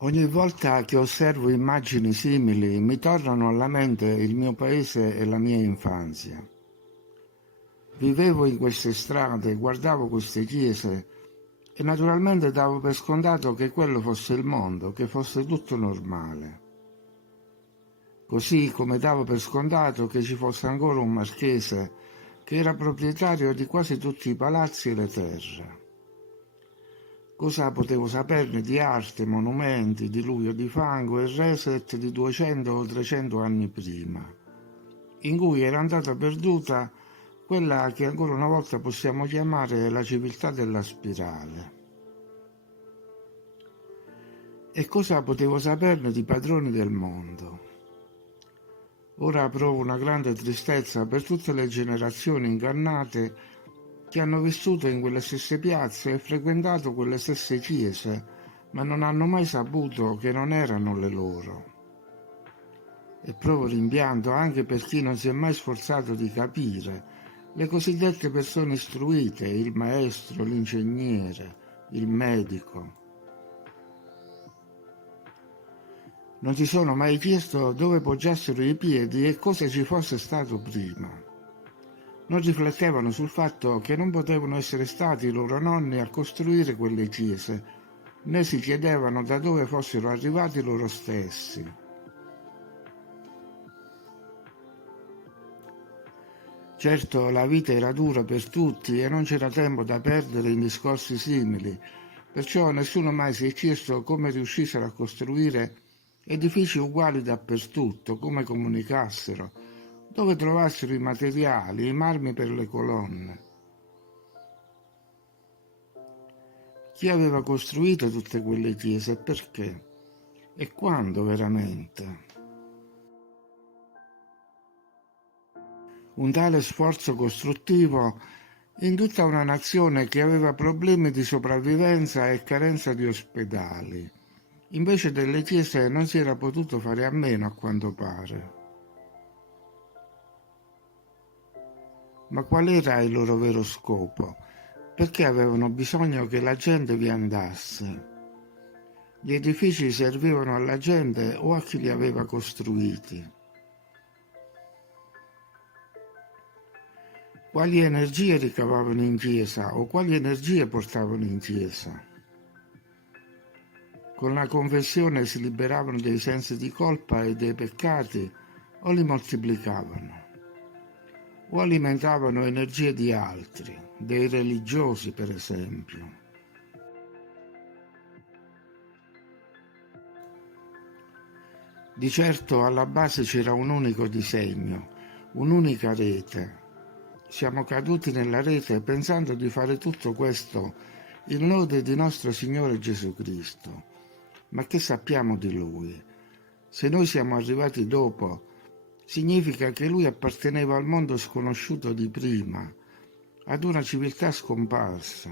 Ogni volta che osservo immagini simili mi tornano alla mente il mio paese e la mia infanzia. Vivevo in queste strade, guardavo queste chiese e naturalmente davo per scontato che quello fosse il mondo, che fosse tutto normale. Così come davo per scontato che ci fosse ancora un marchese che era proprietario di quasi tutti i palazzi e le terre. Cosa potevo saperne di arte, monumenti, diluvio di fango e reset di 200 o 300 anni prima, in cui era andata perduta quella che ancora una volta possiamo chiamare la civiltà della spirale. E cosa potevo saperne di padroni del mondo? Ora provo una grande tristezza per tutte le generazioni ingannate che hanno vissuto in quelle stesse piazze e frequentato quelle stesse chiese, ma non hanno mai saputo che non erano le loro. E provo rimpianto anche per chi non si è mai sforzato di capire, le cosiddette persone istruite, il maestro, l'ingegnere, il medico. Non ti sono mai chiesto dove poggiassero i piedi e cosa ci fosse stato prima. Non riflettevano sul fatto che non potevano essere stati i loro nonni a costruire quelle chiese, né si chiedevano da dove fossero arrivati loro stessi. Certo, la vita era dura per tutti e non c'era tempo da perdere in discorsi simili, perciò nessuno mai si è chiesto come riuscissero a costruire edifici uguali dappertutto, come comunicassero, dove trovassero i materiali, i marmi per le colonne. Chi aveva costruito tutte quelle chiese e perché? E quando veramente? Un tale sforzo costruttivo in tutta una nazione che aveva problemi di sopravvivenza e carenza di ospedali. Invece delle chiese non si era potuto fare a meno, a quanto pare. Ma qual era il loro vero scopo? Perché avevano bisogno che la gente vi andasse? Gli edifici servivano alla gente o a chi li aveva costruiti? Quali energie ricavavano in chiesa o quali energie portavano in chiesa? Con la confessione si liberavano dei sensi di colpa e dei peccati o li moltiplicavano? O alimentavano energie di altri, dei religiosi per esempio? Di certo alla base c'era un unico disegno, un'unica rete. Siamo caduti nella rete pensando di fare tutto questo in lode di nostro Signore Gesù Cristo. Ma che sappiamo di Lui? Se noi siamo arrivati dopo, significa che Lui apparteneva al mondo sconosciuto di prima, ad una civiltà scomparsa.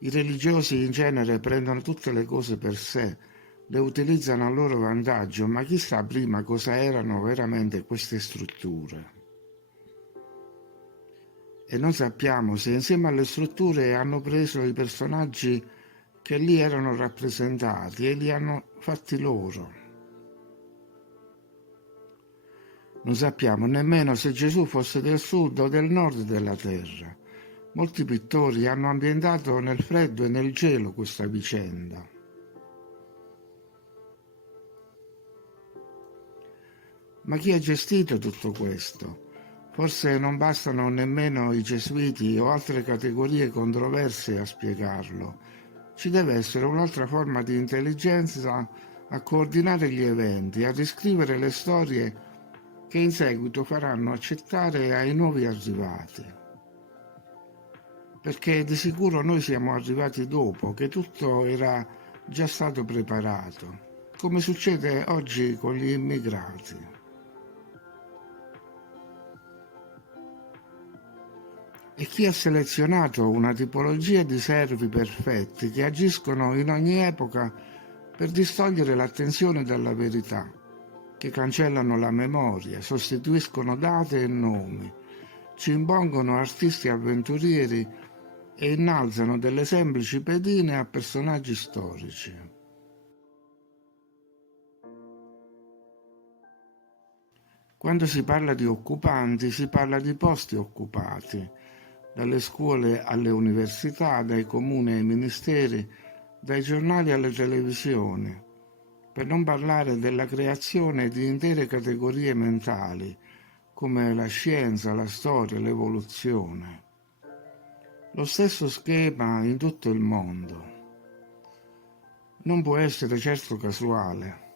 I religiosi in genere prendono tutte le cose per sé, le utilizzano a loro vantaggio, ma chissà prima cosa erano veramente queste strutture. E non sappiamo se insieme alle strutture hanno preso i personaggi che lì erano rappresentati e li hanno fatti loro. Non sappiamo nemmeno se Gesù fosse del sud o del nord della terra. Molti pittori hanno ambientato nel freddo e nel gelo questa vicenda. Ma chi ha gestito tutto questo? Forse non bastano nemmeno i gesuiti o altre categorie controverse a spiegarlo. Ci deve essere un'altra forma di intelligenza a coordinare gli eventi, a riscrivere le storie che in seguito faranno accettare ai nuovi arrivati. Perché di sicuro noi siamo arrivati dopo, che tutto era già stato preparato, come succede oggi con gli immigrati. E chi ha selezionato una tipologia di servi perfetti che agiscono in ogni epoca per distogliere l'attenzione dalla verità, che cancellano la memoria, sostituiscono date e nomi, ci impongono artisti avventurieri e innalzano delle semplici pedine a personaggi storici. Quando si parla di occupanti, si parla di posti occupati, dalle scuole alle università, dai comuni ai ministeri, dai giornali alle televisioni, per non parlare della creazione di intere categorie mentali, come la scienza, la storia, l'evoluzione. Lo stesso schema in tutto il mondo. Non può essere certo casuale.